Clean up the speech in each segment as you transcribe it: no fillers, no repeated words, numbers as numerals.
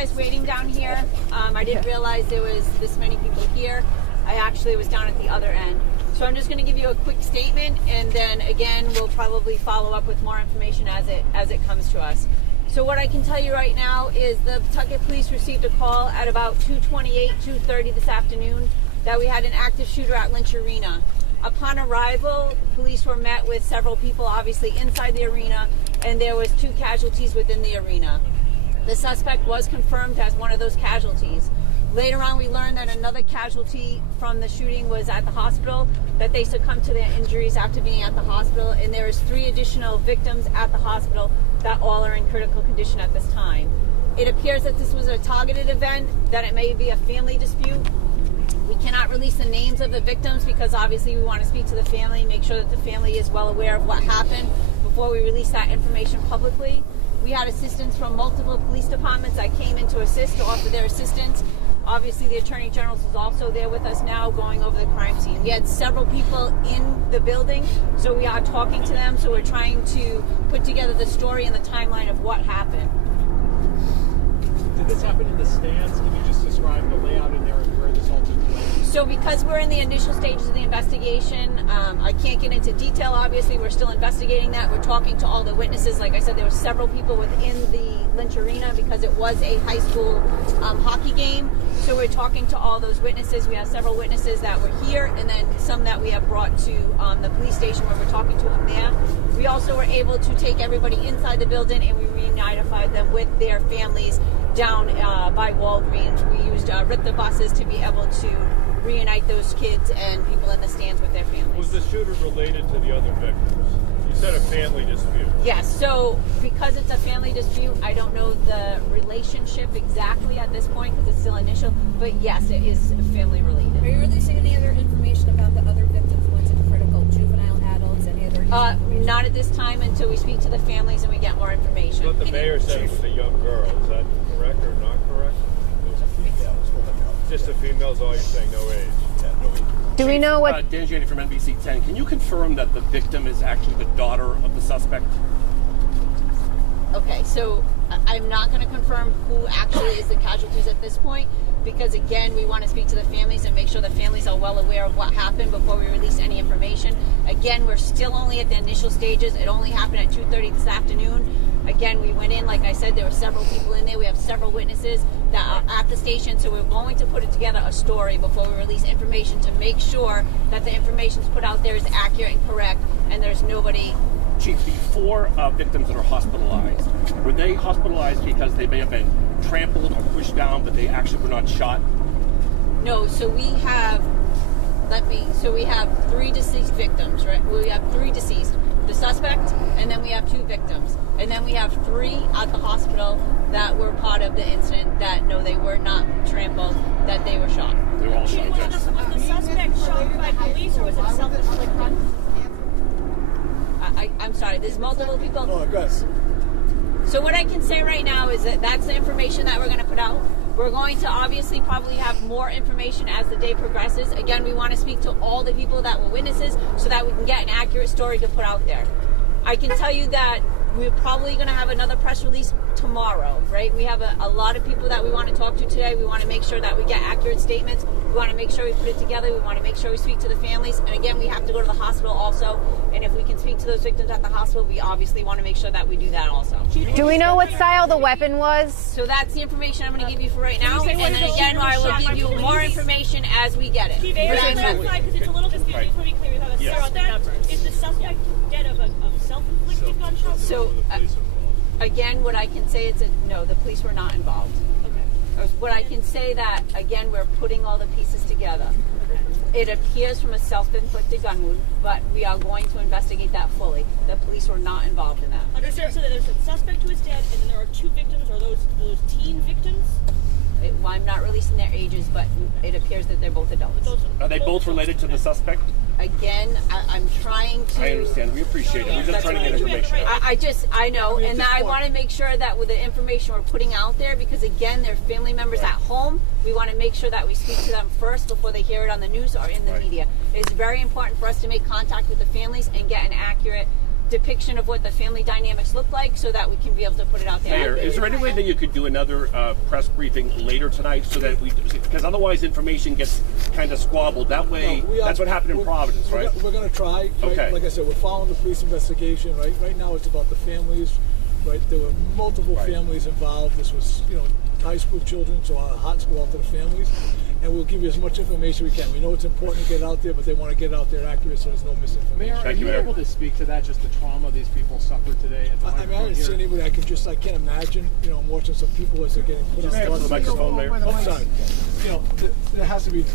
guys waiting down here. I didn't realize there was this many people here. I actually was down at the other end. So I'm just going to give you a quick statement, and then again we'll probably follow up with more information as it comes to us. So what I can tell you right now is the Pawtucket police received a call at about 2:28, 2:30 this afternoon that we had an active shooter at Lynch Arena. Upon arrival, police were met with several people obviously inside the arena, and there was 2 casualties within the arena. The suspect was confirmed as one of those casualties. Later on, we learned that another casualty from the shooting was at the hospital, that they succumbed to their injuries after being at the hospital, and there is 3 additional victims at the hospital that all are in critical condition at this time. It appears that this was a targeted event, that it may be a family dispute. We cannot release the names of the victims because obviously we want to speak to the family, make sure that the family is well aware of what happened before we release that information publicly. We had assistance from multiple police departments that came in to assist, to offer their assistance. Obviously, the Attorney General is also there with us now going over the crime scene. We had several people in the building, so we are talking to them. So we're trying to put together the story and the timeline of what happened. Did this happen in the stands? Can you just describe the layout in there and where this all took place? So because we're in the initial stages of the investigation, I can't get into detail, obviously. We're still investigating that. We're talking to all the witnesses. Like I said, there were several people within the Lynch Arena because it was a high school hockey game. So we're talking to all those witnesses. We have several witnesses that were here, and then some that we have brought to the police station where we're talking to them there. We also were able to take everybody inside the building, and we reunified them with their families down by Walgreens. We used Richter buses to be able to reunite those kids and people in the stands with their families. Was the shooter related to the other victims? You said a family dispute. Yes, so because it's a family dispute, I don't know the relationship exactly at this point because it's still initial, but yes, it is family related. Are you releasing any other information about the other victims, ones in critical, juvenile, adults, any other information? Not at this time until we speak to the families and we get more information. But the mayor said it was a young girl. Is that correct or not correct? It was a female. Just the females, all you're saying, no age. Yeah, no age. Do we know what... Dan Janney from NBC 10. Can you confirm that the victim is actually the daughter of the suspect? Okay, so I'm not going to confirm who actually is the casualties at this point because, again, we want to speak to the families and make sure the families are well aware of what happened before we release any information. Again, we're still only at the initial stages. It only happened at 2:30 this afternoon. Again, we went in, like I said, there were several people in there. We have several witnesses that are at the station, so we're going to put together a story before we release information to make sure that the information put out there is accurate and correct, and there's nobody... Chief, the 4 victims that are hospitalized, were they hospitalized because they may have been trampled or pushed down, but they actually were not shot? No, so we have... we have 3 deceased victims, right? We have 3 deceased. The suspect, and then we have 2 victims. And then we have 3 at the hospital that were part of the incident that, no, they were not trampled, that they were shot. They were all shot. Was the suspect shot by police or was it self-inflicted? I'm sorry, there's multiple people. Oh, good. So what I can say right now is that that's the information that we're going to put out. We're going to obviously probably have more information as the day progresses. Again, we want to speak to all the people that were witnesses so that we can get an accurate story to put out there. I can tell you that we're probably going to have another press release tomorrow, right? We have a lot of people that we want to talk to today. We want to make sure that we get accurate statements. We want to make sure we put it together. We want to make sure we speak to the families. And again, we have to go to the hospital also. And if we can speak to those victims at the hospital, we obviously want to make sure that we do that also. Do we know what style the weapon was? So that's the information I'm going to give you for right now. And then again, I will give you more information as we get it. Because it's a little confusing. Just want to be clear about that. Is the suspect dead of a self-inflicted gunshot? So, again, what I can say is that no, the police were not involved. Okay. What I can say that, again, we're putting all the pieces together. Okay. It appears from a self-inflicted gun wound, but we are going to investigate that fully. The police were not involved in that. Understood. So there's a suspect who is dead, and then there are 2 victims. Are those teen victims? Well, I'm not releasing their ages, but it appears that they're both adults. Are they both related to the suspect? Again, I'm trying to... I understand. We appreciate it. We're just trying to get information. I know, and I want to make sure that with the information we're putting out there, because again, they're family members at home, we want to make sure that we speak to them first before they hear it on the news or in the media. It's very important for us to make contact with the families and get an accurate depiction of what the family dynamics look like so that we can be able to put it out there. Mayor, is there any way that you could do another press briefing later tonight so that because otherwise information gets kind of squabbled. That way, that's what happened in Providence, right? We're going to try. Right? Okay. Like I said, we're following the police investigation. Right now, it's about the families. Right, there were multiple families involved. This was, high school children, so our hearts go out to the families, and we'll give you as much information we can. We know it's important to get out there, but they want to get out there accurate so there's no misinformation. Mayor, are you able to speak to that, just the trauma these people suffered today? At the I didn't see anybody. I can't imagine. I'm watching some people as they're getting put on the microphone, Mayor. I'm sorry. There has to be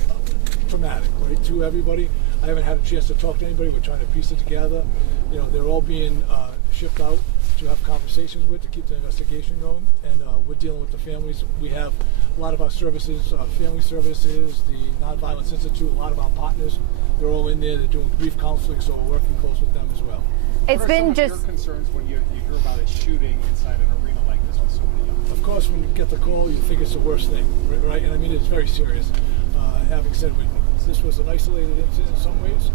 traumatic, right, to everybody. I haven't had a chance to talk to anybody. We're trying to piece it together. They're all being shipped out to have conversations with to keep the investigation going, and we're dealing with the families. We have a lot of our services, family services, the Nonviolence Institute, a lot of our partners. They're all in there. They're doing grief counseling, so we're working close with them as well. It's been What are some just of your concerns when you hear about a shooting inside an arena like this with so many young people? Of course, when you get the call, you think it's the worst thing, right? And I mean, it's very serious. Having said this was an isolated incident in some ways.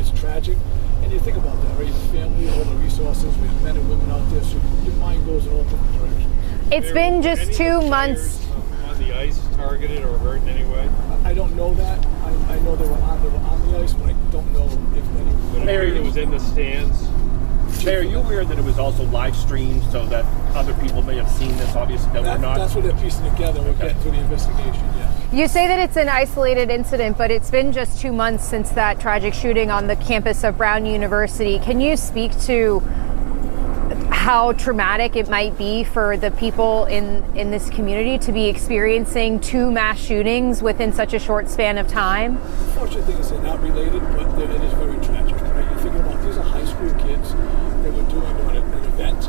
It's tragic. And you think about that, right? The family, all the resources, we have men and women out there, so your mind goes in all different directions. it's been just 2 months. On the ice, targeted or hurt in any way? I don't know that. I know they were on the ice, but I don't know if any. Mayor, it was in the stands. Mayor, are you aware that it was also live streamed so that other people may have seen this, obviously, that we're not? That's what they're piecing together. We're getting through the investigation, yes. You say that it's an isolated incident, but it's been just 2 months since that tragic shooting on the campus of Brown University. Can you speak to how traumatic it might be for the people in this community to be experiencing 2 mass shootings within such a short span of time? The fortunate thing is they're not related, but it is very tragic, right? You're thinking about these are high school kids. They were doing an event.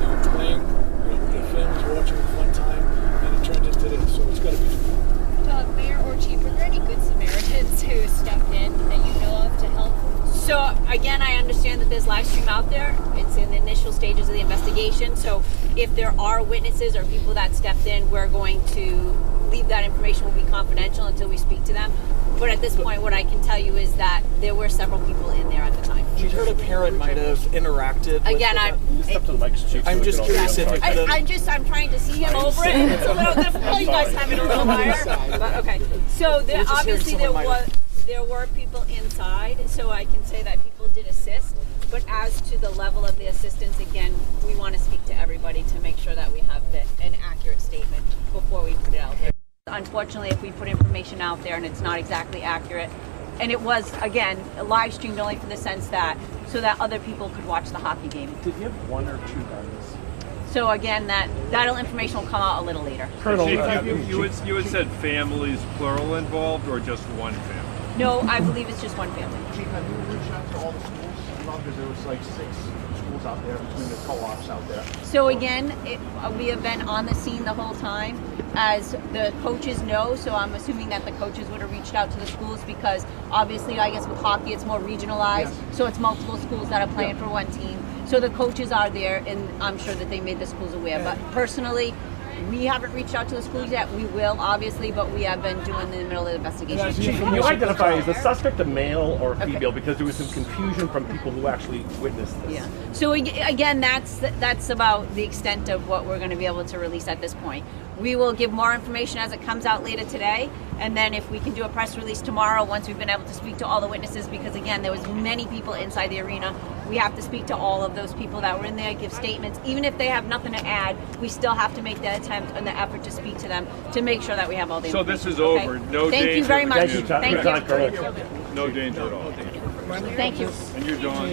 They were playing, with their families watching a fun time, and it turned into this. So it's got to be traumatic. Mayor or Chief, were there any good Samaritans who stepped in that you know of to help? So again, I understand that there's live stream out there. It's in the initial stages of the investigation. So if there are witnesses or people that stepped in, we're going to leave that information will be confidential until we speak to them. But at this point, what I can tell you is that there were several people in there at the time. We heard a parent might have interacted. Again, I'm just curious if it could have. I'm trying to see him over it, and it's a little difficult. You guys have it a little higher. But okay. So obviously there were people inside, so I can say that people did assist. But as to the level of the assistance, again, we want to speak to everybody to make sure that we have an accurate statement before we put it out there. Unfortunately, if we put information out there and it's not exactly accurate, and it was, again, live streamed only for the sense that, so that other people could watch the hockey game. Did you have 1 or 2 guns? So again, that information will come out a little later. Colonel, you had said families plural involved or just one family? No, I believe it's just one family. Chief, have you reached out to all the schools? Because there was like 6 schools out there between the co-ops out there. So again, we have been on the scene the whole time, as the coaches know. So I'm assuming that the coaches would have reached out to the schools because obviously, I guess with hockey, it's more regionalized. Yes. So it's multiple schools that are playing for one team. So the coaches are there, and I'm sure that they made the schools aware. Yeah. But personally, we haven't reached out to the schools yet. We will, obviously, but we have been doing the middle of the investigation. Chief, can you identify is the suspect a male or a female? Because there was some confusion from people who actually witnessed this. Yeah. So again, that's about the extent of what we're going to be able to release at this point. We will give more information as it comes out later today, and then if we can do a press release tomorrow once we've been able to speak to all the witnesses, because again, there was many people inside the arena. We have to speak to all of those people that were in there, give statements. Even if they have nothing to add, we still have to make the attempt and the effort to speak to them to make sure that we have all the information. So this is over. No danger. Thank you very much. Thank you. No danger at all. Thank you. And you're Dawn.